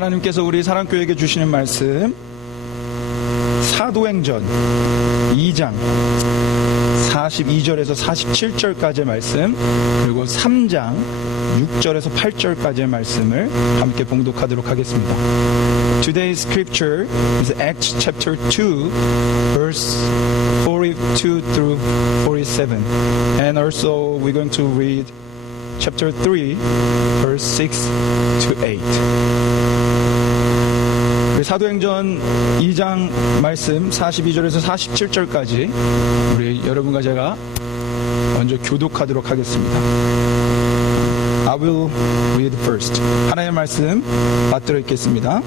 하나님께서 우리 사랑교회에게 주시는 말씀 사도행전 2장 42절에서 47절까지의 말씀, 그리고 3장 6절에서 8절까지의 말씀을 함께 봉독하도록 하겠습니다. Today's scripture is Acts chapter 2 verse 42 through 47, and also we're going to read chapter 3 verse 6 to 8. 사도행전 2장 말씀 42절에서 47절까지 우리 여러분과 제가 먼저 교독하도록 하겠습니다. I will read first. 하나님의 말씀 받들어 읽겠습니다.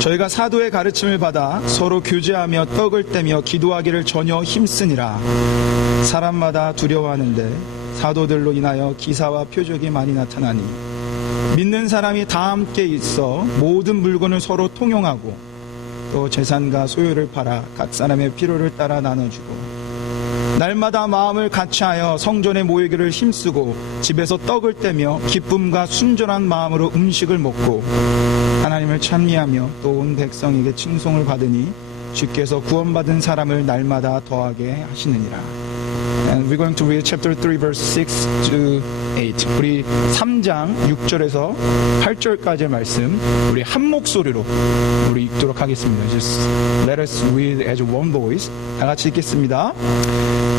저희가 사도의 가르침을 받아 서로 교제하며 떡을 떼며 기도하기를 전혀 힘쓰니라. 사람마다 두려워하는데 사도들로 인하여 기사와 표적이 많이 나타나니 믿는 사람이 다 함께 있어 모든 물건을 서로 통용하고 또 재산과 소유를 팔아 각 사람의 필요를 따라 나눠주고 날마다 마음을 같이하여 성전에 모이기를 힘쓰고 집에서 떡을 떼며 기쁨과 순전한 마음으로 음식을 먹고 하나님을 찬미하며 또 온 백성에게 칭송을 받으니 주께서 구원받은 사람을 날마다 더하게 하시느니라. And we're going to read chapter 3 verse 6 to 8. 우리 3장 6절에서 8절까지의 말씀 우리 한 목소리로 우리 읽도록 하겠습니다. Just let us read as one voice. 다 같이 읽겠습니다.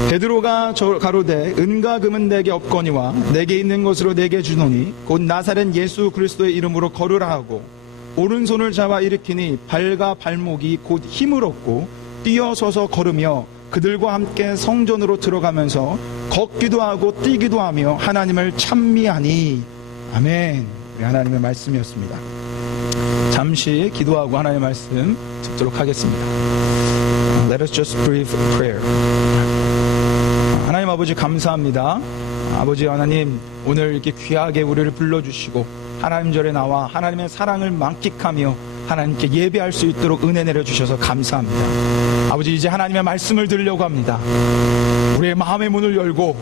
베드로가 가로되 은과 금은 내게 없거니와 내게 있는 것으로 내게 주노니 곧 나사렛 예수 그리스도의 이름으로 걸으라 하고 오른손을 잡아 일으키니 발과 발목이 곧 힘을 얻고 뛰어서서 걸으며 그들과 함께 성전으로 들어가면서 걷기도 하고 뛰기도 하며 하나님을 찬미하니. 아멘. 우리 하나님의 말씀이었습니다. 잠시 기도하고 하나님의 말씀 듣도록 하겠습니다. Let us just brief prayer. 하나님 아버지 감사합니다. 아버지 하나님, 오늘 이렇게 귀하게 우리를 불러주시고 하나님 절에 나와 하나님의 사랑을 만끽하며 하나님께 예배할 수 있도록 은혜 내려주셔서 감사합니다. 아버지, 이제 하나님의 말씀을 들으려고 합니다. 우리의 마음의 문을 열고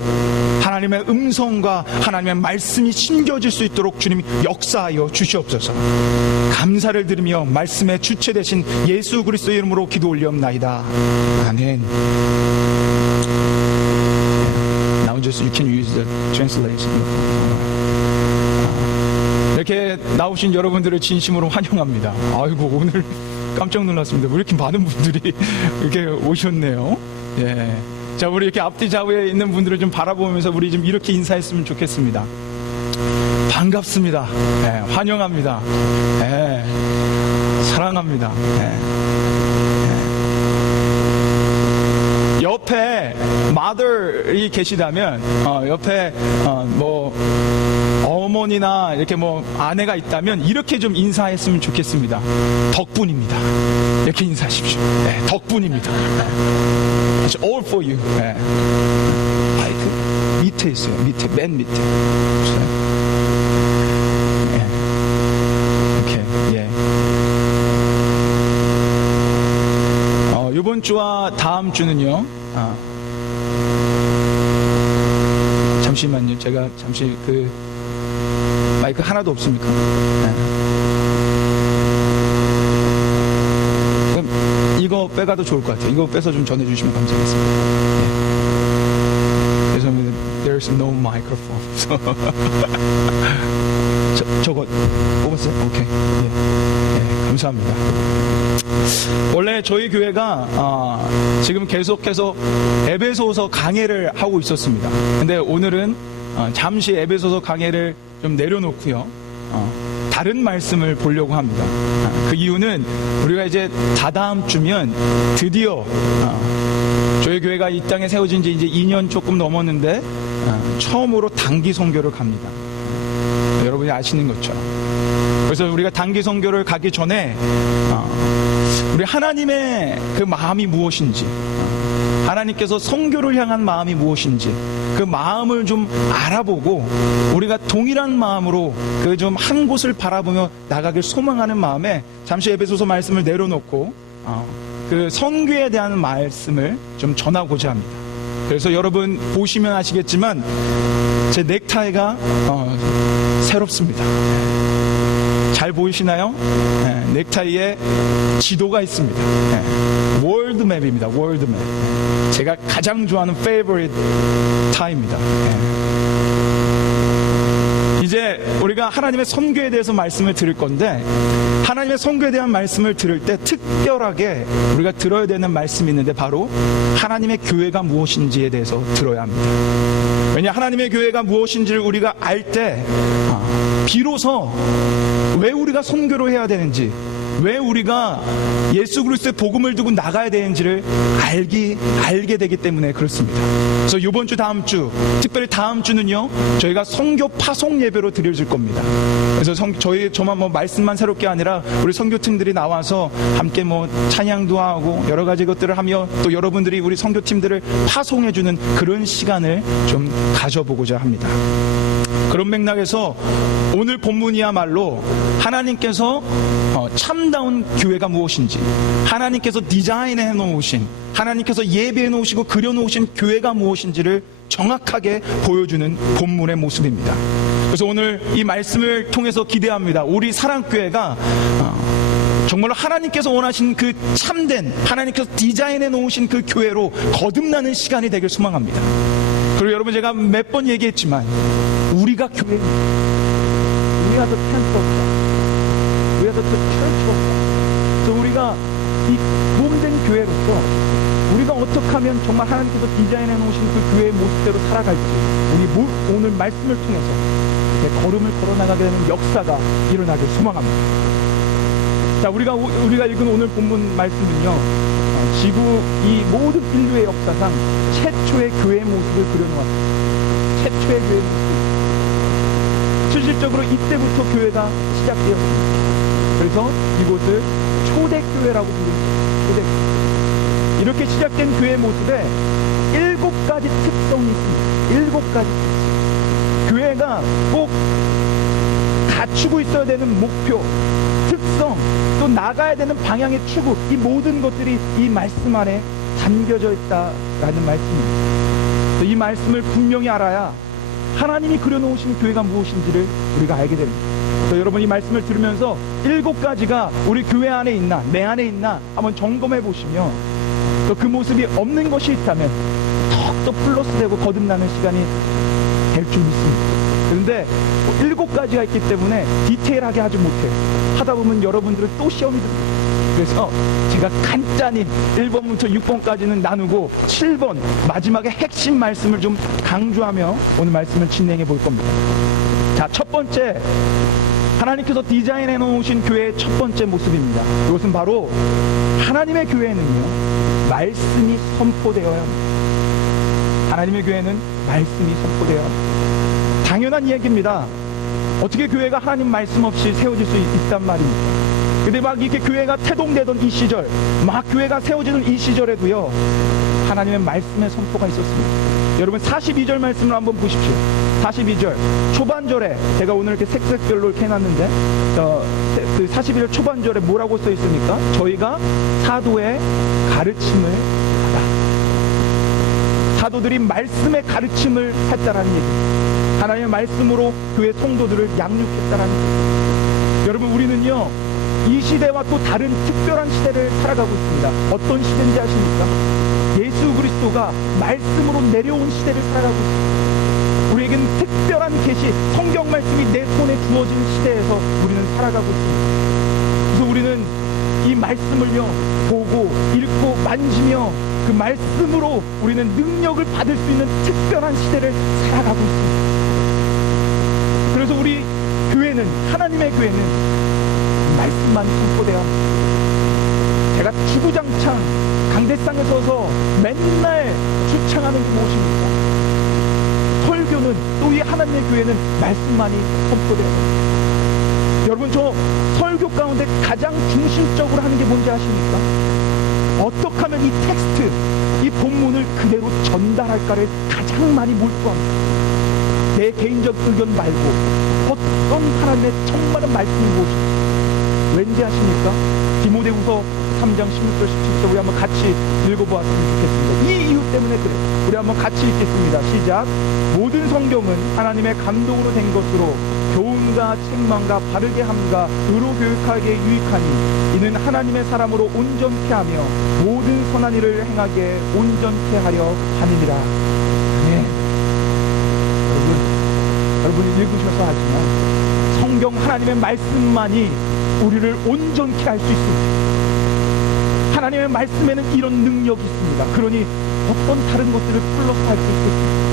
하나님의 음성과 하나님의 말씀이 심겨질 수 있도록 주님 역사하여 주시옵소서. 감사를 드리며 말씀의 주체 되신 예수 그리스도의 이름으로 기도 올리옵나이다. 아멘. Now just you can use the translation. 이렇게 나오신 여러분들을 진심으로 환영합니다. 아이고, 오늘 깜짝 놀랐습니다. 왜 이렇게 많은 분들이 이렇게 오셨네요. 예. 자, 우리 이렇게 앞뒤 좌우에 있는 분들을 좀 바라보면서 우리 좀 이렇게 인사했으면 좋겠습니다. 반갑습니다. 예, 환영합니다. 예, 사랑합니다. 예. 옆에 mother이 계시다면 옆에 어머니나 이렇게 아내가 있다면 이렇게 좀 인사했으면 좋겠습니다. 덕분입니다. 이렇게 인사하십시오. 네, 덕분입니다. It's all for you. 네. 그 밑에 있어요. 맨 밑에. 네. 이렇게, 예. 이번 주와 다음 주는요. 잠시만요. 제가 잠시 마이크 하나도 없습니까? 네. 그럼 이거 빼가도 좋을 것 같아요. 이거 빼서 좀 전해주시면 감사하겠습니다. 네. 죄송합니다. There's no microphone. 저거 뽑았어요? 오케이. 네. 네, 감사합니다. 원래 저희 교회가 지금 계속해서 에베소서 강해를 하고 있었습니다. 근데 오늘은 잠시 에베소서 강해를 좀 내려놓고요, 다른 말씀을 보려고 합니다. 그 이유는 우리가 이제 다다음 주면 드디어 저희 교회가 이 땅에 세워진 지 이제 2년 조금 넘었는데 처음으로 단기 선교를 갑니다. 여러분이 아시는 것처럼. 그래서 우리가 단기 선교를 가기 전에 우리 하나님의 그 마음이 무엇인지, 하나님께서 선교를 향한 마음이 무엇인지 그 마음을 좀 알아보고 우리가 동일한 마음으로 그 좀 한 곳을 바라보며 나가길 소망하는 마음에 잠시 에베소서 말씀을 내려놓고 그 선교에 대한 말씀을 좀 전하고자 합니다. 그래서 여러분 보시면 아시겠지만 제 넥타이가 새롭습니다. 잘 보이시나요? 넥타이에 지도가 있습니다. 월드맵입니다. 월드맵. 제가 가장 좋아하는 favorite 타입입니다. 이제 우리가 하나님의 선교에 대해서 말씀을 들을 건데, 하나님의 선교에 대한 말씀을 들을 때 특별하게 우리가 들어야 되는 말씀이 있는데, 바로 하나님의 교회가 무엇인지에 대해서 들어야 합니다. 왜냐, 하나님의 교회가 무엇인지를 우리가 알 때 비로소 왜 우리가 선교를 해야 되는지, 왜 우리가 예수 그리스도의 복음을 두고 나가야 되는지를 알게 되기 때문에 그렇습니다. 그래서 이번 주, 다음 주, 특별히 다음 주는요, 저희가 선교 파송 예배로 드려질 겁니다. 그래서 저만 말씀만 새롭게 아니라 우리 선교팀들이 나와서 함께 찬양도 하고 여러 가지 것들을 하며, 또 여러분들이 우리 선교팀들을 파송해주는 그런 시간을 좀 가져보고자 합니다. 그런 맥락에서 오늘 본문이야말로 하나님께서 참다운 교회가 무엇인지, 하나님께서 디자인해 놓으신, 하나님께서 예비해 놓으시고 그려 놓으신 교회가 무엇인지를 정확하게 보여주는 본문의 모습입니다. 그래서 오늘 이 말씀을 통해서 기대합니다. 우리 사랑교회가 정말로 하나님께서 원하신 그 참된, 하나님께서 디자인해 놓으신 그 교회로 거듭나는 시간이 되길 소망합니다. 그리고 여러분, 제가 몇 번 얘기했지만 우리가 교회입니다. We are the temple of God. We are the church of God. 그래서 우리가 이 몸된 교회로서 우리가 어떻게 하면 정말 하나님께서 디자인해 놓으신 그 교회의 모습대로 살아갈지, 우리 오늘 말씀을 통해서 이렇게 걸음을 걸어나가게 되는 역사가 일어나길 소망합니다. 자, 우리가 읽은 오늘 본문 말씀은요, 지구 이 모든 인류의 역사상 최초의 교회의 모습을 그려놓았습니다. 최초의 교회의 모습. 실질적으로 이때부터 교회가 시작되었습니다. 그래서 이곳을 초대교회라고 부릅니다. 초대교회. 이렇게 시작된 교회의 모습에 7가지 특성이 있습니다. 7가지 특성. 교회가 꼭 갖추고 있어야 되는 목표, 특성, 또 나가야 되는 방향의 추구, 이 모든 것들이 이 말씀 안에 담겨져 있다라는 말씀입니다. 이 말씀을 분명히 알아야 하나님이 그려놓으신 교회가 무엇인지를 우리가 알게 됩니다. 그래서 여러분, 이 말씀을 들으면서 7가지가 우리 교회 안에 있나, 내 안에 있나 한번 점검해 보시면, 또 그 모습이 없는 것이 있다면 더욱더 플러스되고 거듭나는 시간이 될 줄 믿습니다. 그런데 7가지가 있기 때문에 디테일하게 하지 못해요. 하다 보면 여러분들은 또 시험이 듭니다. 그래서 제가 간단히 1번부터 6번까지는 나누고 7번 마지막에 핵심 말씀을 좀 강조하며 오늘 말씀을 진행해 볼 겁니다. 자, 첫 번째, 하나님께서 디자인해 놓으신 교회의 첫 번째 모습입니다. 이것은 바로 하나님의 교회는요, 말씀이 선포되어야 합니다. 하나님의 교회는 말씀이 선포되어야 합니다. 당연한 이야기입니다. 어떻게 교회가 하나님 말씀 없이 세워질 수 있단 말입니까? 근데 막 이렇게 교회가 태동되던 이 시절, 막 교회가 세워지던 이 시절에도요, 하나님의 말씀의 선포가 있었습니다. 여러분, 42절 말씀을 한번 보십시오. 42절 초반절에, 제가 오늘 이렇게 색색별로 이렇게 해놨는데, 그 42절 초반절에 뭐라고 써 있습니까? 저희가 사도의 가르침을 받아. 사도들이 말씀의 가르침을 했다라는 얘기, 하나님의 말씀으로 교회 성도들을 양육했다라는 얘기. 여러분, 우리는요, 이 시대와 또 다른 특별한 시대를 살아가고 있습니다. 어떤 시대인지 아십니까? 예수 그리스도가 말씀으로 내려온 시대를 살아가고 있습니다. 우리에게는 특별한 계시, 성경 말씀이 내 손에 주어진 시대에서 우리는 살아가고 있습니다. 그래서 우리는 이 말씀을요, 보고 읽고 만지며 그 말씀으로 우리는 능력을 받을 수 있는 특별한 시대를 살아가고 있습니다. 그래서 우리 교회는, 하나님의 교회는 말씀만 선포되어야 합니다. 제가 주구장창 강대상에 서서 맨날 주창하는 게 무엇입니까? 설교는, 또 이 하나님의 교회는 말씀만이 선포되어야 합니다. 여러분, 저 설교 가운데 가장 중심적으로 하는 게 뭔지 아십니까? 어떻게 하면 이 텍스트, 이 본문을 그대로 전달할까를 가장 많이 몰두합니다. 내 개인적 의견 말고 어떤 하나님의 정말은 말씀이 무엇인지. 왠지 아십니까? 디모데후서 3장 16절 17절 우리 한번 같이 읽어보았으면 좋겠습니다. 이 이유 때문에 그래요. 우리 한번 같이 읽겠습니다. 시작. 모든 성경은 하나님의 감동으로 된 것으로 교훈과 책망과 바르게 함과 의로 교육하기에 유익하니 이는 하나님의 사람으로 온전케 하며 모든 선한 일을 행하기에 온전케 하려 함이니라. 네. 여러분이 읽으셔서 하지만 성경 하나님의 말씀만이 우리를 온전케 할 수 있습니다. 하나님의 말씀에는 이런 능력이 있습니다. 그러니 어떤 다른 것들을 플러스 할 수 있습니다.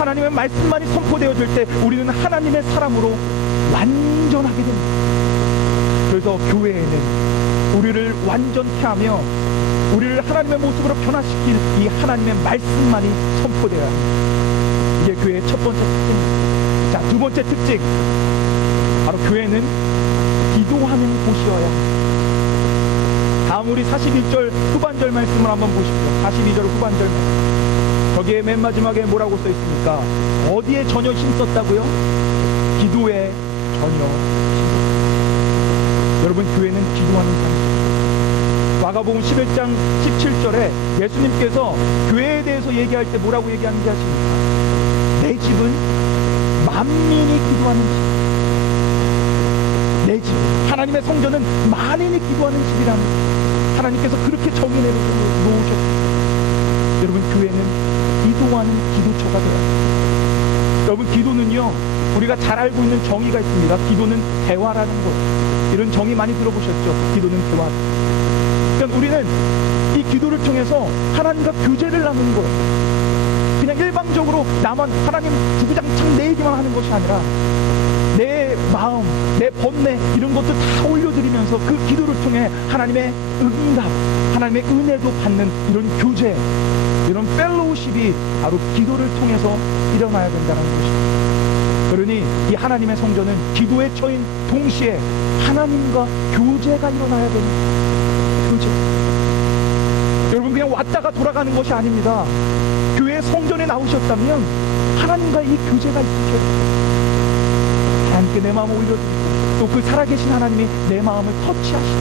하나님의 말씀만이 선포되어질 때 우리는 하나님의 사람으로 완전하게 됩니다. 그래서 교회에는 우리를 완전케 하며 우리를 하나님의 모습으로 변화시킬 이 하나님의 말씀만이 선포되어야 합니다. 이게 교회의 첫 번째 특징입니다. 자, 두 번째 특징, 바로 교회는 기도하는 곳이어야 합니다. 다음 우리 41절 후반절 말씀을 한번 보십시오. 42절 후반절 말씀. 거기에 맨 마지막에 뭐라고 써 있습니까? 어디에 전혀 힘썼다고요? 기도에 전혀 힘썼다. 여러분, 교회는 기도하는 장소입니다. 마가복음 11장 17절에 예수님께서 교회에 대해서 얘기할 때 뭐라고 얘기하는지 아십니까? 내 집은 만민이 기도하는 집. 내 집, 하나님의 성전은 만인이 기도하는 집이라는, 하나님께서 그렇게 정의 내놓으셨습니다. 여러분, 교회는 기도하는 기도처가 되어야 합니다. 여러분, 기도는요, 우리가 잘 알고 있는 정의가 있습니다. 기도는 대화라는 것, 이런 정의 많이 들어보셨죠? 기도는 대화. 그러니까 우리는 이 기도를 통해서 하나님과 교제를 나누는 거예요. 그냥 일방적으로 나만 하나님 주구장창 내 얘기만 하는 것이 아니라 내 마음, 내 번뇌 이런 것도 다 올려드리면서 그 기도를 통해 하나님의 응답, 하나님의 은혜도 받는 이런 교제, 이런 펠로우십이 바로 기도를 통해서 일어나야 된다는 것입니다. 그러니 이 하나님의 성전은 기도에 처인 동시에 하나님과 교제가 일어나야 되는 교제. 여러분, 그냥 왔다가 돌아가는 것이 아닙니다. 교회 성전에 나오셨다면 하나님과 이 교제가 있으셔야 돼요. 하나님께 내 마음을 올려드리고 또 그 살아계신 하나님이 내 마음을 터치하시고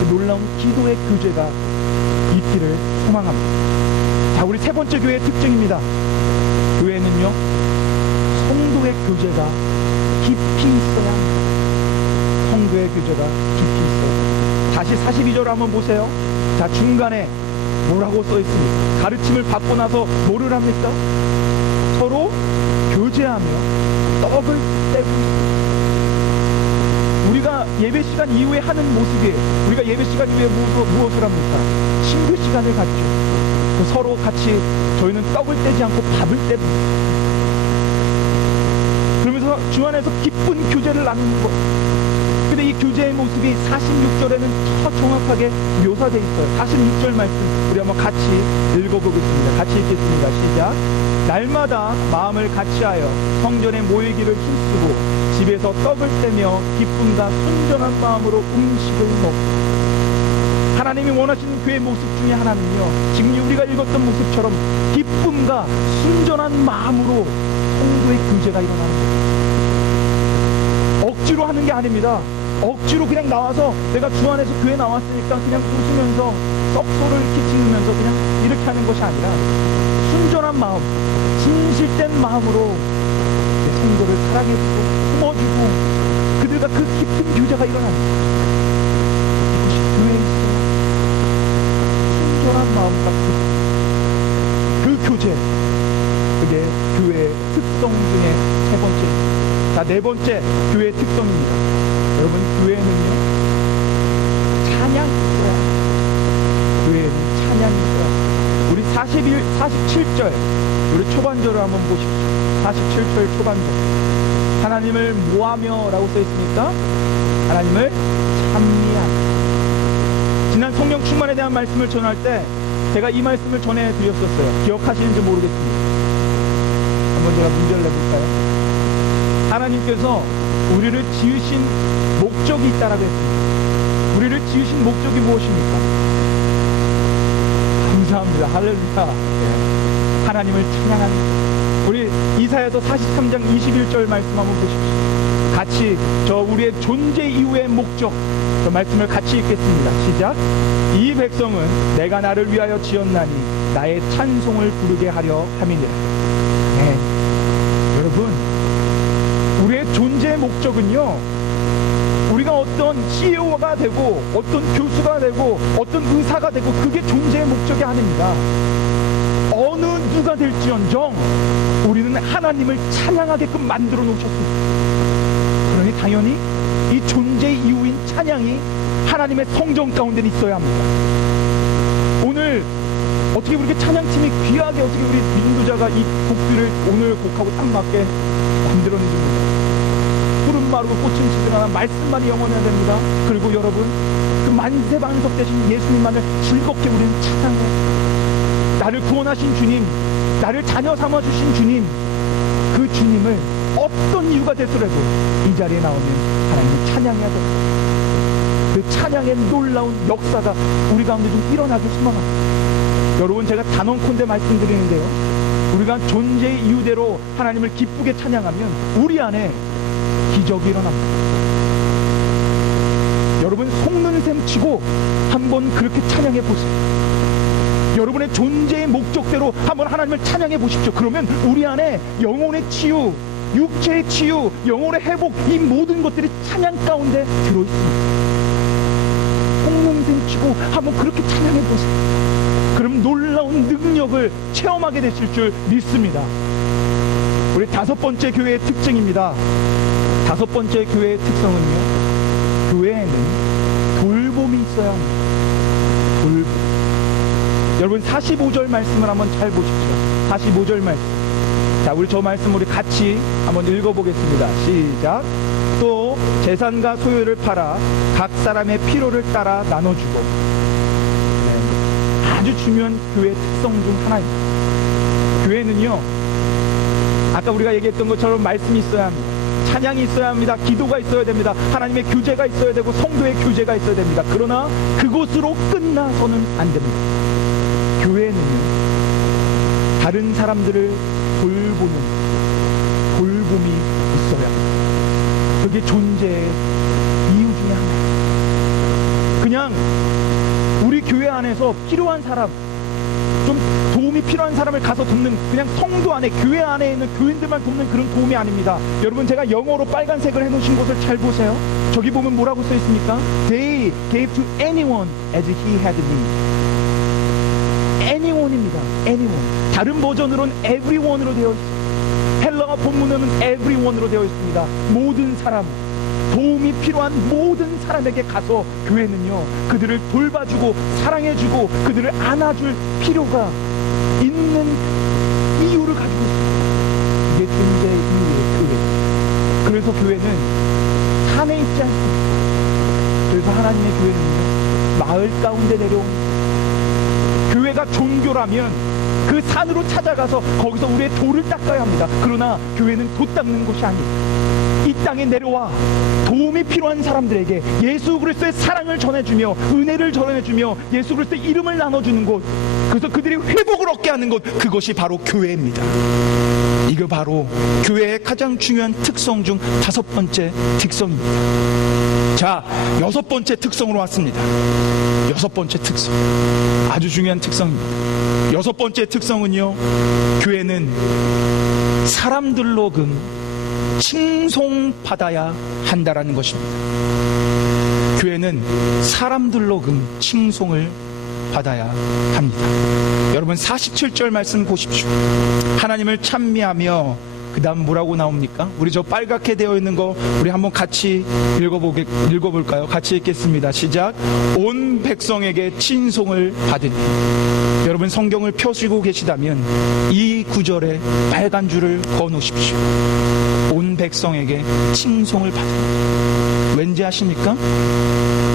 그 놀라운 기도의 교제가 있기를 소망합니다. 자, 우리 세 번째 교회의 특징입니다. 교회는요, 성도의 교제가 깊이 있어야 합니다. 성도의 교제가 깊이 있어야 합니다. 다시 42절 한번 보세요. 자, 중간에 뭐라고 써 있습니까? 가르침을 받고 나서 뭐를 합니까? 서로 교제하며 떡을 떼고 있습니다. 우리가 예배 시간 이후에 하는 모습이에요. 우리가 예배 시간 이후에 무엇을 합니까? 친구 시간을 갖죠. 서로 같이 저희는 떡을 떼지 않고 밥을 떼고, 그러면서 주 안에서 기쁜 교제를 나누는 것. 근데 이 교제의 모습이 46절에는 더 정확하게 묘사되어 있어요. 46절 말씀 우리 한번 같이 읽어보겠습니다. 같이 읽겠습니다. 시작. 날마다 마음을 같이하여 성전에 모이기를 힘쓰고 집에서 떡을 떼며 기쁨과 순전한 마음으로 음식을 먹고. 하나님이 원하시는 교회의 모습 중에 하나는요, 지금 우리가 읽었던 모습처럼 기쁨과 순전한 마음으로 성도의 교제가 일어나는 거예요. 억지로 하는 게 아닙니다. 억지로 그냥 나와서 내가 주 안에서 교회 나왔으니까 그냥 웃으면서 썩소를 이렇게 지으면서 그냥 이렇게 하는 것이 아니라 순전한 마음, 진실된 마음으로 내 성도를 사랑해주고 품어주고 그들과 그 깊은 교제가 일어나는 거예요. 이것이 교회에 있어요. 순전한 마음과 그 교제, 그게 교회의 특성 중에 세 번째입니다. 자, 네 번째 교회의 특성입니다. 여러분, 교회는요, 찬양이 있어야 합니다. 교회에는 찬양이 있어야 합니다. 우리 47절 우리 초반절을 한번 보십시오. 47절 초반절. 하나님을 모하며 라고 써있으니까 하나님을 찬미하며. 지난 성령 충만에 대한 말씀을 전할 때 제가 이 말씀을 전해드렸었어요. 기억하시는지 모르겠습니다. 한번 제가 문제를 내볼까요? 하나님께서 우리를 지으신 목적이 있다라고 했습니다. 우리를 지으신 목적이 무엇입니까? 감사합니다. 할렐루야. 하나님을 찬양하는. 우리 이사야서 43장 21절 말씀 한번 보십시오. 같이 저 우리의 존재 이후의 목적, 그 말씀을 같이 읽겠습니다. 시작. 이 백성은 내가 나를 위하여 지었나니 나의 찬송을 부르게 하려 함이니라. 네. 여러분, 우리의 목적은요, 우리가 어떤 CEO가 되고 어떤 교수가 되고 어떤 의사가 되고 그게 존재의 목적이 아닙니다. 어느 누가 될지언정 우리는 하나님을 찬양하게끔 만들어 놓으셨습니다. 그러니 당연히 이 존재의 이유인 찬양이 하나님의 성전 가운데 있어야 합니다. 오늘 어떻게 그렇게 찬양팀이 귀하게 어떻게 우리 인도자가 이 곡들을 오늘 곡하고 딱 맞게 만들었는지 모릅니다. 푸른 마르고 꽃은 지더나 말씀만이 영원해야 됩니다. 그리고 여러분, 그 만세반석 되신 예수님만을 즐겁게 우리는 찬양해요. 나를 구원하신 주님, 나를 자녀 삼아주신 주님, 그 주님을 어떤 이유가 되더라도 이 자리에 나오면 하나님을 찬양해야 됩니다. 그 찬양의 놀라운 역사가 우리 가운데 좀 일어나길 소망합니다. 여러분, 제가 단언컨대 말씀드리는데요, 우리가 존재의 이유대로 하나님을 기쁘게 찬양하면 우리 안에 기적이 일어납니다. 여러분, 속는 셈 치고 한번 그렇게 찬양해 보세요. 여러분의 존재의 목적대로 한번 하나님을 찬양해 보십시오. 그러면 우리 안에 영혼의 치유, 육체의 치유, 영혼의 회복, 이 모든 것들이 찬양 가운데 들어있습니다. 속는 셈 치고 한번 그렇게 찬양해 보세요. 그럼 놀라운 능력을 체험하게 되실 줄 믿습니다. 우리 5번째 교회의 특징입니다. 5번째 교회의 특성은요, 교회에는 돌봄이 있어야 합니다. 돌봄. 여러분, 45절 말씀을 한번 잘 보십시오. 45절 말씀. 자, 우리 저 말씀 우리 같이 한번 읽어보겠습니다. 시작. 또 재산과 소유를 팔아 각 사람의 필요를 따라 나눠주고. 네, 아주 중요한 교회의 특성 중 하나입니다. 교회는요, 아까 우리가 얘기했던 것처럼 말씀이 있어야 합니다. 찬양이 있어야 합니다. 기도가 있어야 됩니다. 하나님의 교제가 있어야 되고 성도의 교제가 있어야 됩니다. 그러나 그것으로 끝나서는 안 됩니다. 교회는요, 다른 사람들을 돌보는 돌봄이 있어야 합니다. 그게 존재의 이유 중에 하나예요. 그냥 우리 교회 안에서 필요한 사람, 좀 도움이 필요한 사람을 가서 돕는, 그냥 성도 안에, 교회 안에 있는 교인들만 돕는 그런 도움이 아닙니다. 여러분, 제가 영어로 빨간색을 해놓으신 것을 잘 보세요. 저기 보면 뭐라고 써 있습니까? They gave to anyone as he had need. anyone입니다. anyone. 다른 버전으로는 everyone으로 되어 있습니다. 헬라어 본문에는 everyone으로 되어 있습니다. 모든 사람, 도움이 필요한 모든 사람에게 가서 교회는요, 그들을 돌봐주고 사랑해주고 그들을 안아줄 필요가 있는 이유를 가지고 있습니다. 이게 존재의 이유예요, 교회. 그래서 교회는 산에 있지 않습니다. 그래서 하나님의 교회는요, 마을 가운데 내려옵니다. 교회가 종교라면 그 산으로 찾아가서 거기서 우리의 돌을 닦아야 합니다. 그러나 교회는 도 닦는 곳이 아닙니다. 이 땅에 내려와 도움이 필요한 사람들에게 예수 그리스도의 사랑을 전해주며 은혜를 전해주며 예수 그리스도의 이름을 나눠주는 곳, 그래서 그들이 회복을 얻게 하는 곳, 그것이 바로 교회입니다. 이거 바로 교회의 가장 중요한 특성 중 5번째 특성입니다. 자, 6번째 특성으로 왔습니다. 6번째 특성, 아주 중요한 특성입니다. 6번째 특성은요, 교회는 사람들로 칭송받아야 한다라는 것입니다. 교회는 사람들로 칭송을 받아야 합니다. 여러분, 47절 말씀 보십시오. 하나님을 찬미하며, 그 다음 뭐라고 나옵니까? 우리 저 빨갛게 되어 있는 거 우리 한번 같이 읽어볼까요? 같이 읽겠습니다. 시작. 온 백성에게 칭송을 받으니. 여러분, 성경을 펴시고 계시다면 이 구절에 빨간 줄을 그어놓으십시오. 온 백성에게 칭송을 받으니. 왠지 아십니까?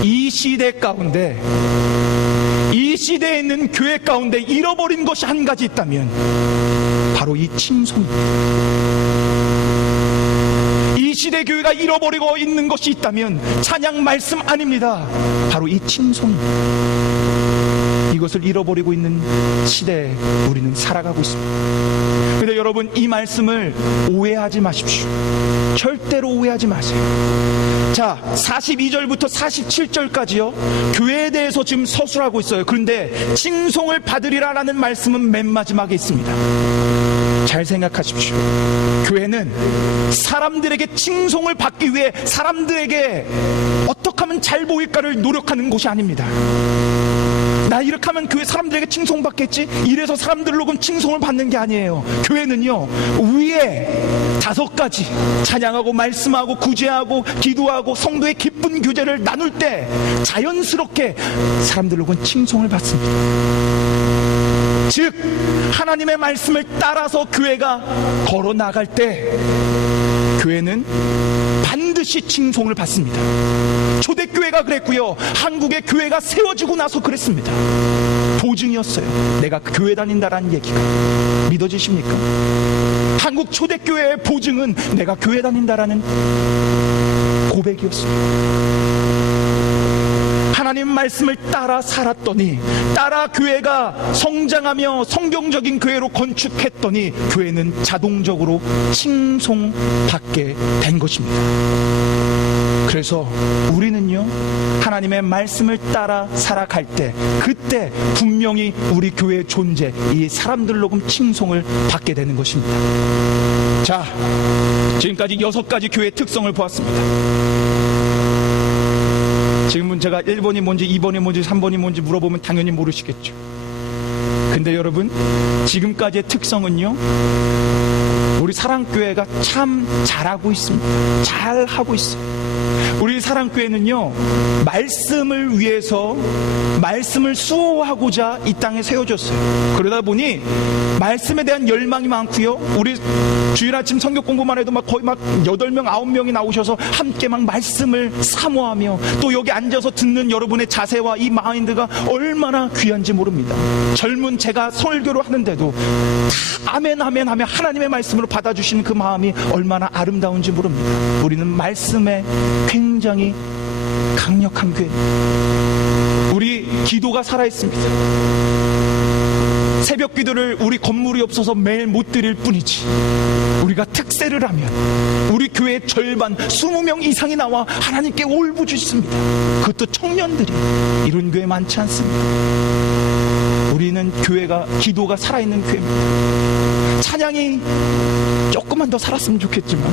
이 시대 가운데, 이 시대에 있는 교회 가운데 잃어버린 것이 한 가지 있다면 바로 이 칭송입니다. 이 시대 교회가 잃어버리고 있는 것이 있다면 찬양 말씀 아닙니다. 바로 이 칭송입니다. 이것을 잃어버리고 있는 시대에 우리는 살아가고 있습니다. 그런데 여러분, 이 말씀을 오해하지 마십시오. 절대로 오해하지 마세요. 자, 42절부터 47절까지요, 교회에 대해서 지금 서술하고 있어요. 그런데 칭송을 받으리라라는 말씀은 맨 마지막에 있습니다. 잘 생각하십시오. 교회는 사람들에게 칭송을 받기 위해 사람들에게 어떻게 하면 잘 보일까를 노력하는 곳이 아닙니다. 나 이렇게 하면 교회 사람들에게 칭송받겠지? 이래서 사람들로 그럼 칭송을 받는 게 아니에요. 교회는요, 위에 5가지 찬양하고 말씀하고 구제하고 기도하고 성도의 기쁜 교제를 나눌 때 자연스럽게 사람들로 그건 칭송을 받습니다. 즉 하나님의 말씀을 따라서 교회가 걸어 나갈 때 교회는 반드시 칭송을 받습니다. 초대교회가 그랬고요, 한국의 교회가 세워지고 나서 그랬습니다. 보증이었어요. 내가 교회 다닌다라는 얘기가. 믿어지십니까? 한국 초대교회의 보증은 내가 교회 다닌다라는 고백이었습니다. 하나님 말씀을 따라 살았더니, 따라 교회가 성장하며 성경적인 교회로 건축했더니 교회는 자동적으로 칭송받게 된 것입니다. 그래서 우리는요, 하나님의 말씀을 따라 살아갈 때, 그때 분명히 우리 교회의 존재, 이 사람들로 칭송을 받게 되는 것입니다. 자, 지금까지 6가지 교회의 특성을 보았습니다. 지금은 제가 1번이 뭔지 2번이 뭔지 3번이 뭔지 물어보면 당연히 모르시겠죠. 근데 여러분, 지금까지의 특성은요, 우리 사랑교회가 참 잘하고 있습니다. 잘하고 있어요. 우리 사랑교회는요, 말씀을 위해서 말씀을 수호하고자 이 땅에 세워졌어요. 그러다 보니 말씀에 대한 열망이 많고요, 우리 주일 아침 성경 공부만 해도 거의 8명 9명이 나오셔서 함께 말씀을 사모하며, 또 여기 앉아서 듣는 여러분의 자세와 이 마인드가 얼마나 귀한지 모릅니다. 젊은 제가 설교를 하는데도 다 아멘 아멘 하며 하나님의 말씀으로 받아주시는 그 마음이 얼마나 아름다운지 모릅니다. 우리는 말씀에 굉장히 강력한 교회입니다. 우리 기도가 살아있습니다. 새벽 기도를 우리 건물이 없어서 매일 못 드릴 뿐이지, 우리가 특세를 하면 우리 교회의 절반 20명 이상이 나와 하나님께 울부짖습니다. 그것도 청년들이. 이런 교회 많지 않습니다. 우리는 교회가, 기도가 살아있는 교회입니다. 찬양이 조금만 더 살았으면 좋겠지만,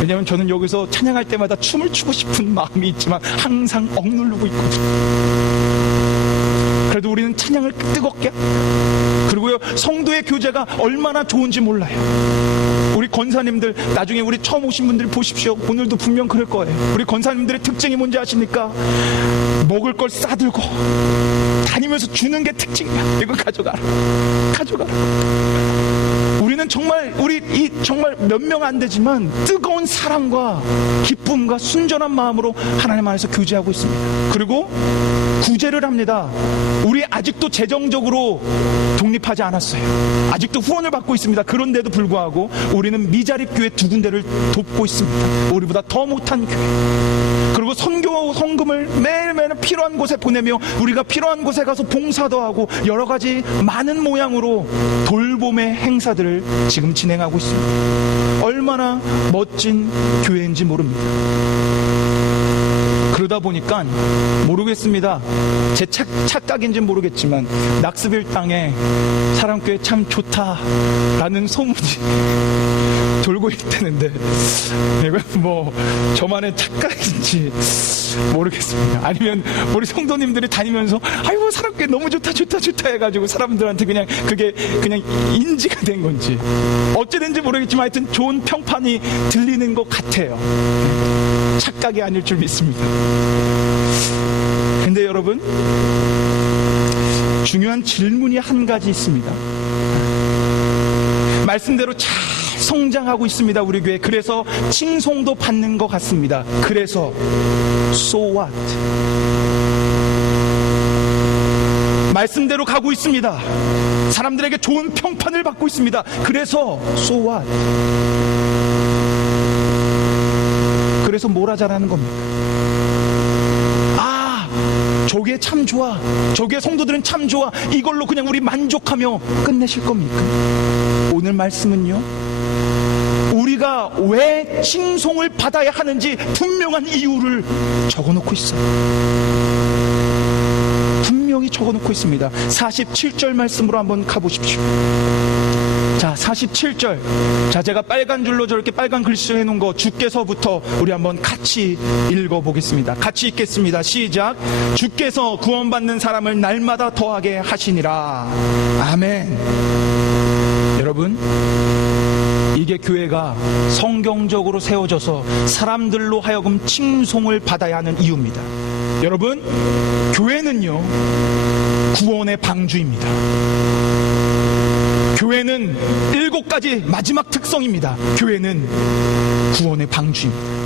왜냐하면 저는 여기서 찬양할 때마다 춤을 추고 싶은 마음이 있지만 항상 억누르고 있거든요. 그래도 우리는 찬양을 뜨겁게, 그리고요, 성도의 교제가 얼마나 좋은지 몰라요. 우리 권사님들, 나중에 우리 처음 오신 분들 보십시오. 오늘도 분명 그럴 거예요. 우리 권사님들의 특징이 뭔지 아십니까? 먹을 걸 싸들고 다니면서 주는 게 특징이야. 이거 가져가라, 가져가라. 우리는 정말, 정말 몇 명 안 되지만 뜨거운 사랑과 기쁨과 순전한 마음으로 하나님 안에서 교제하고 있습니다. 그리고 구제를 합니다. 우리 아직도 재정적으로 독립하지 않았어요. 아직도 후원을 받고 있습니다. 그런데도 불구하고 우리는 미자립 교회 2군데를 돕고 있습니다. 우리보다 더 못한 교회. 그리고 선교 성금을 매일매일 필요한 곳에 보내며 우리가 필요한 곳에 가서 봉사도 하고 여러 가지 많은 모양으로 돌봄의 행사들을 지금 진행하고 있습니다. 얼마나 멋진 교회인지 모릅니다. 그러다 보니까 모르겠습니다. 제 착각인지는 모르겠지만 낙스빌 땅에 사랑교회 참 좋다라는 소문이 돌고 있다는데, 이건 저만의 착각인지 모르겠습니다. 아니면 우리 성도님들이 다니면서 아이고 사랑교회 너무 좋다 해가지고 사람들한테 그게 그냥 인지가 된 건지, 어찌된지 모르겠지만 하여튼 좋은 평판이 들리는 것 같아요. 착각이 아닐 줄 믿습니다. 근데 여러분, 중요한 질문이 한 가지 있습니다. 말씀대로 잘 성장하고 있습니다, 우리 교회. 그래서 칭송도 받는 것 같습니다. 그래서 so what? 말씀대로 가고 있습니다. 사람들에게 좋은 평판을 받고 있습니다. 그래서 so what? 그래서 뭘 하자라는 겁니까? 저게 참 좋아, 저게 성도들은 참 좋아, 이걸로 그냥 우리 만족하며 끝내실 겁니까? 오늘 말씀은요, 우리가 왜 칭송을 받아야 하는지 분명한 이유를 적어놓고 있어요. 분명히 적어놓고 있습니다. 47절 말씀으로 한번 가보십시오. 자, 47절. 자, 제가 빨간 줄로 저렇게 빨간 글씨로 해놓은 거 주께서부터 우리 한번 같이 읽어보겠습니다. 같이 읽겠습니다. 시작. 주께서 구원받는 사람을 날마다 더하게 하시니라. 아멘. 여러분, 이게 교회가 성경적으로 세워져서 사람들로 하여금 칭송을 받아야 하는 이유입니다. 여러분, 교회는요, 구원의 방주입니다. 교회는 7가지 마지막 특성입니다. 교회는 구원의 방주입니다.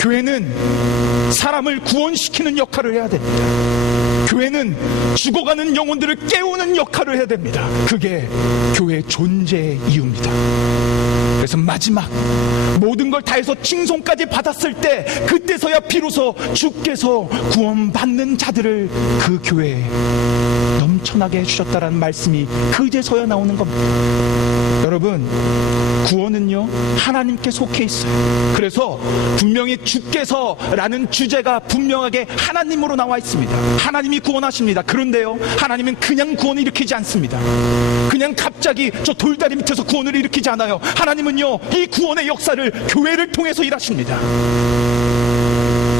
교회는 사람을 구원시키는 역할을 해야 됩니다. 교회는 죽어가는 영혼들을 깨우는 역할을 해야 됩니다. 그게 교회의 존재의 이유입니다. 그래서 마지막 모든 걸 다해서 칭송까지 받았을 때, 그때서야 비로소 주께서 구원받는 자들을 그 교회에 넘쳐나게 해주셨다라는 말씀이 그제서야 나오는 겁니다. 여러분, 구원은요 하나님께 속해 있어요. 그래서 분명히 주께서라는 주제가 분명하게 하나님으로 나와 있습니다. 하나님이 구원하십니다. 그런데요, 하나님은 그냥 구원을 일으키지 않습니다. 그냥 갑자기 저 돌다리 밑에서 구원을 일으키지 않아요. 하나님은요, 이 구원의 역사를 교회를 통해서 일하십니다.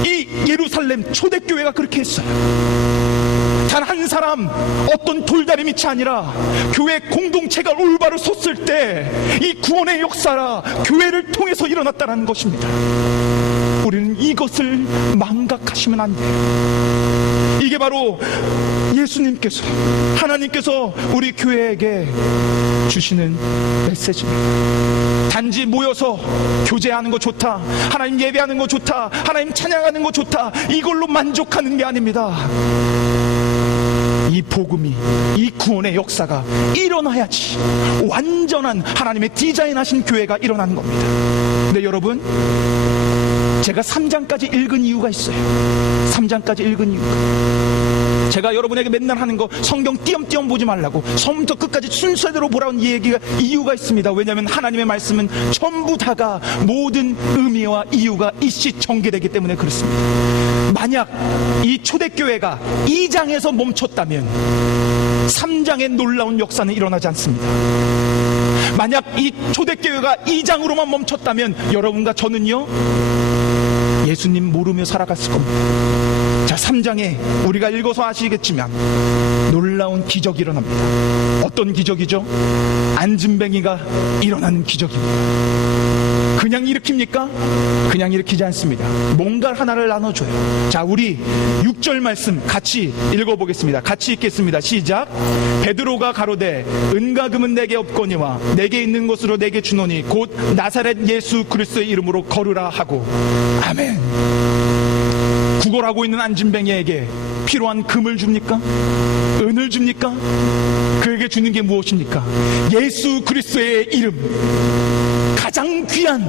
이 예루살렘 초대교회가 그렇게 했어요. 단 한 사람, 어떤 돌다리 밑이 아니라 교회 공동체가 올바로 섰을 때 이 구원의 역사라 교회를 통해서 일어났다는 것입니다. 우리는 이것을 망각하시면 안 돼요. 이게 바로 예수님께서, 하나님께서 우리 교회에게 주시는 메시지입니다. 단지 모여서 교제하는 거 좋다, 하나님 예배하는 거 좋다, 하나님 찬양하는 거 좋다, 이걸로 만족하는 게 아닙니다. 이 복음이, 이 구원의 역사가 일어나야지 완전한 하나님의 디자인하신 교회가 일어나는 겁니다. 근데 여러분, 제가 3장까지 읽은 이유가 있어요. 3장까지 읽은 이유가, 제가 여러분에게 맨날 하는 거 성경 띄엄띄엄 보지 말라고, 처음부터 끝까지 순서대로 보라는 이유가 있습니다. 왜냐하면 하나님의 말씀은 전부 다가 모든 의미와 이유가 일시 전개되기 때문에 그렇습니다. 만약 이 초대교회가 2장에서 멈췄다면 3장의 놀라운 역사는 일어나지 않습니다. 만약 이 초대교회가 2장으로만 멈췄다면 여러분과 저는요, 예수님 모르며 살아갔을 겁니다. 자, 3장에 우리가 읽어서 아시겠지만 놀라운 기적이 일어납니다. 어떤 기적이죠? 안진뱅이가 일어나는 기적입니다. 그냥 일으킵니까? 그냥 일으키지 않습니다. 뭔가 하나를 나눠줘요. 자, 우리 6절 말씀 같이 읽어보겠습니다. 같이 읽겠습니다. 시작. 베드로가 가로되 은과 금은 내게 없거니와 내게 있는 것으로 내게 주노니 곧 나사렛 예수 그리스도의 이름으로 걸으라 하고. 아멘. 구걸하고 있는 안진뱅이에게 필요한 금을 줍니까? 은을 줍니까? 그에게 주는 게 무엇입니까? 예수 그리스도의 이름, 가장 귀한,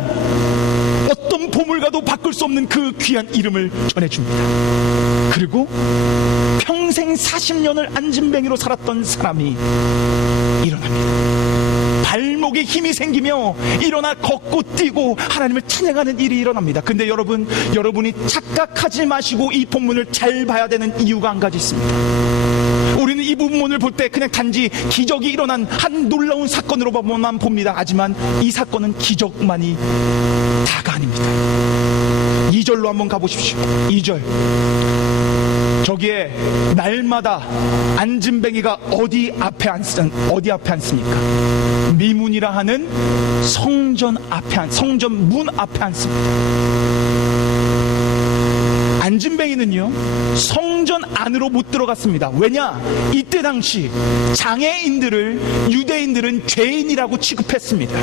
어떤 보물과도 바꿀 수 없는 그 귀한 이름을 전해줍니다. 그리고 평생 40년을 안진뱅이로 살았던 사람이 일어납니다. 발목에 힘이 생기며 일어나 걷고 뛰고 하나님을 찬양하는 일이 일어납니다. 근데 여러분, 여러분이 착각하지 마시고 이 본문을 잘 봐야 되는 이유가 한 가지 있습니다. 우리는 이 본문을 볼 때 그냥 단지 기적이 일어난 한 놀라운 사건으로만 봅니다. 하지만 이 사건은 기적만이 다가 아닙니다. 2절로 한번 가보십시오. 2절. 저기에 날마다 안진뱅이가 어디 앞에 앉습니까? 미문이라 하는 성전 문 앞에 앉습니다. 안진뱅이는요, 성전 안으로 못 들어갔습니다. 왜냐? 이때 당시 장애인들을 유대인들은 죄인이라고 취급했습니다.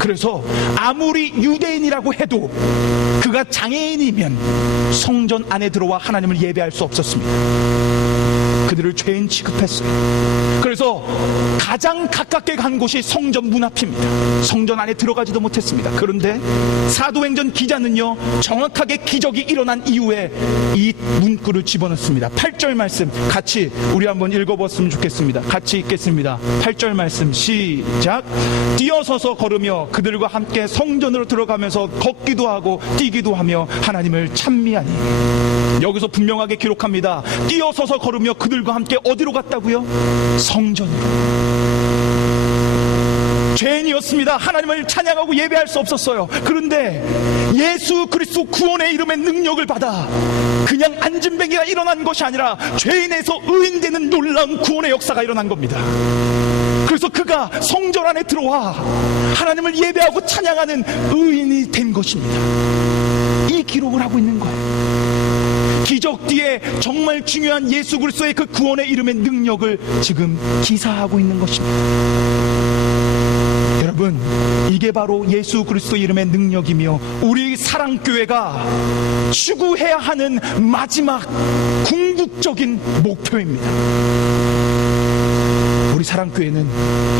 그래서 아무리 유대인이라고 해도 그가 장애인이면 성전 안에 들어와 하나님을 예배할 수 없었습니다. 그들을 죄인 취급했어요. 그래서 가장 가깝게 간 곳이 성전 문 앞입니다. 성전 안에 들어가지도 못했습니다. 그런데 사도행전 기자는요, 정확하게 기적이 일어난 이후에 이 문구를 집어넣습니다. 8절 말씀 같이 우리 한번 읽어봤으면 좋겠습니다. 같이 읽겠습니다. 8절 말씀 시작. 뛰어서서 걸으며 그들과 함께 성전으로 들어가면서 걷기도 하고 뛰기도 하며 하나님을 찬미하니. 여기서 분명하게 기록합니다. 뛰어서서 걸으며 그들과 함께 어디로 갔다고요? 성전으로. 죄인이었습니다. 하나님을 찬양하고 예배할 수 없었어요. 그런데 예수 그리스도 구원의 이름의 능력을 받아 그냥 안진뱅이가 일어난 것이 아니라 죄인에서 의인되는 놀라운 구원의 역사가 일어난 겁니다. 그래서 그가 성전 안에 들어와 하나님을 예배하고 찬양하는 의인이 된 것입니다. 이 기록을 하고 있는 거예요. 기적 뒤에 정말 중요한 예수 그리스도의 그 구원의 이름의 능력을 지금 기사하고 있는 것입니다. 여러분, 이게 바로 예수 그리스도 이름의 능력이며 우리 사랑교회가 추구해야 하는 마지막 궁극적인 목표입니다. 우리 사랑교회는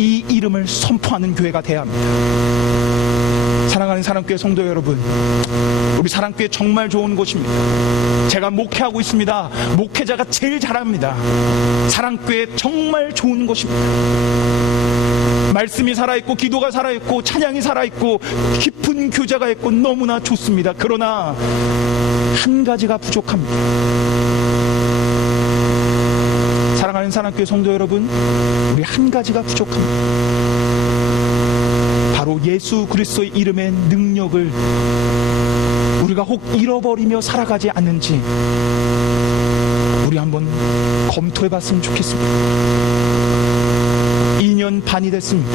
이 이름을 선포하는 교회가 되어야 합니다. 사랑하는 사랑교회 성도 여러분, 우리 사랑교회 정말 좋은 곳입니다. 제가 목회하고 있습니다. 목회자가 제일 잘합니다. 사랑교회 정말 좋은 곳입니다. 말씀이 살아있고 기도가 살아있고 찬양이 살아있고 깊은 교제가 있고 너무나 좋습니다. 그러나 한 가지가 부족합니다. 사랑하는 사랑교회 성도 여러분, 우리 한 가지가 부족합니다. 바로 예수 그리스도의 이름의 능력을 우리가 혹 잃어버리며 살아가지 않는지 우리 한번 검토해 봤으면 좋겠습니다. 2년 반이 됐습니다.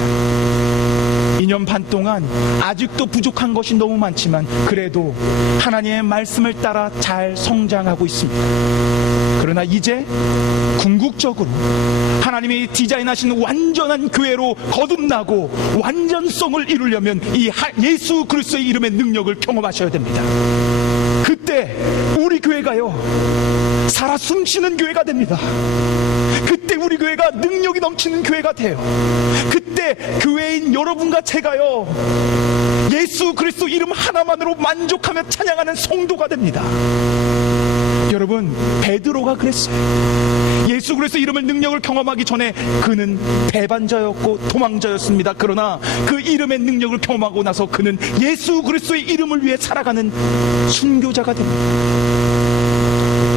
2년 반 동안 아직도 부족한 것이 너무 많지만 그래도 하나님의 말씀을 따라 잘 성장하고 있습니다. 그러나 이제 궁극적으로 하나님이 디자인하신 완전한 교회로 거듭나고 완전성을 이루려면 이 예수 그리스도의 이름의 능력을 경험하셔야 됩니다. 그때 우리 교회가요, 살아 숨쉬는 교회가 됩니다. 그때 우리 교회가 능력이 넘치는 교회가 돼요. 그때 교회인 여러분과 제가요, 예수 그리스도 이름 하나만으로 만족하며 찬양하는 성도가 됩니다. 여러분, 베드로가 그랬어요. 예수 그리스도 이름의 능력을 경험하기 전에 그는 배반자였고 도망자였습니다. 그러나 그 이름의 능력을 경험하고 나서 그는 예수 그리스도의 이름을 위해 살아가는 순교자가 됩니다.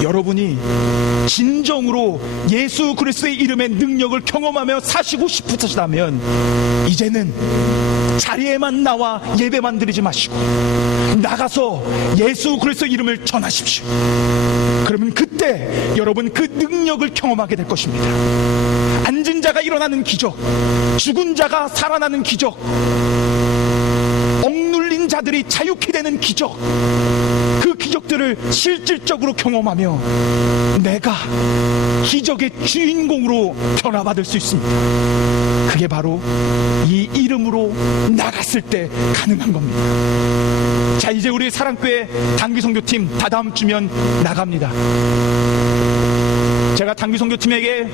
여러분이 진정으로 예수 그리스도의 이름의 능력을 경험하며 사시고 싶으시다면 이제는 자리에만 나와 예배만 드리지 마시고 나가서 예수 그리스도의 이름을 전하십시오. 그러면 그때 여러분 그 능력을 경험하게 될 것입니다. 앉은 자가 일어나는 기적, 죽은 자가 살아나는 기적, 억눌린 자들이 자유케 되는 기적, 그 기적들을 실질적으로 경험하며 내가 기적의 주인공으로 변화받을 수 있습니다. 그게 바로 이 이름으로 나갔을 때 가능한 겁니다. 자, 이제 우리 사랑교회 단기선교팀 다 다음 주면 나갑니다. 제가 단기선교팀에게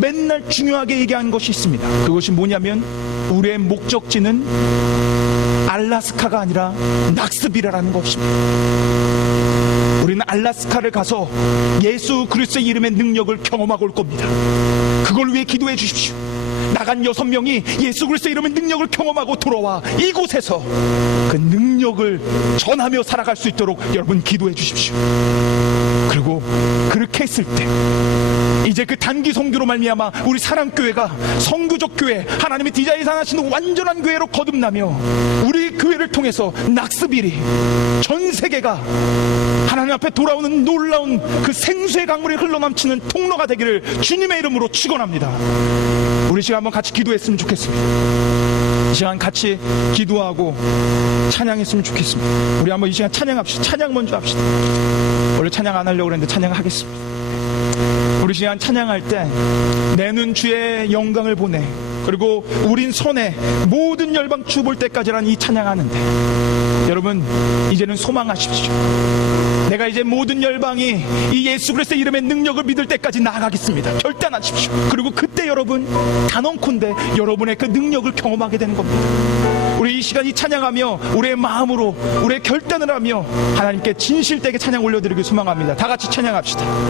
맨날 중요하게 얘기한 것이 있습니다. 그것이 뭐냐면 우리의 목적지는 알라스카가 아니라 낙스비라라는 것입니다. 우리는 알라스카를 가서 예수 그리스도의 이름의 능력을 경험하고 올 겁니다. 그걸 위해 기도해 주십시오. 나간 6명이 예수 그리스도의 이름의 능력을 경험하고 돌아와 이곳에서 그 능력을 전하며 살아갈 수 있도록 여러분 기도해 주십시오. 그리고 그렇게 했을 때 이제 그 단기 선교로 말미암아 우리 사랑교회가 선교적 교회, 하나님이 디자인하시는 완전한 교회로 거듭나며 우리 교회를 통해서 낙스빌이 전 세계가 하나님 앞에 돌아오는 놀라운 그 생수의 강물이 흘러넘치는 통로가 되기를 주님의 이름으로 축원합니다. 우리 시간 한번 같이 기도했으면 좋겠습니다. 이 시간 같이 기도하고 찬양했으면 좋겠습니다. 우리 한번 이 시간 찬양합시다. 찬양 먼저 합시다. 원래 찬양 안 하려고 그랬는데 찬양하겠습니다. 우리 시간 찬양할 때 내 눈 주의 영광을 보내 그리고 우린 손에 모든 열방 주 볼 때까지라는 이 찬양하는데, 여러분 이제는 소망하십시오. 내가 이제 모든 열방이 이 예수 그리스도의 이름의 능력을 믿을 때까지 나아가겠습니다. 결단하십시오. 그리고 그때 여러분 단언컨대 여러분의 그 능력을 경험하게 되는 겁니다. 우리 이 시간 이 찬양하며 우리의 마음으로 우리의 결단을 하며 하나님께 진실되게 찬양 올려드리길 소망합니다. 다 같이 찬양합시다.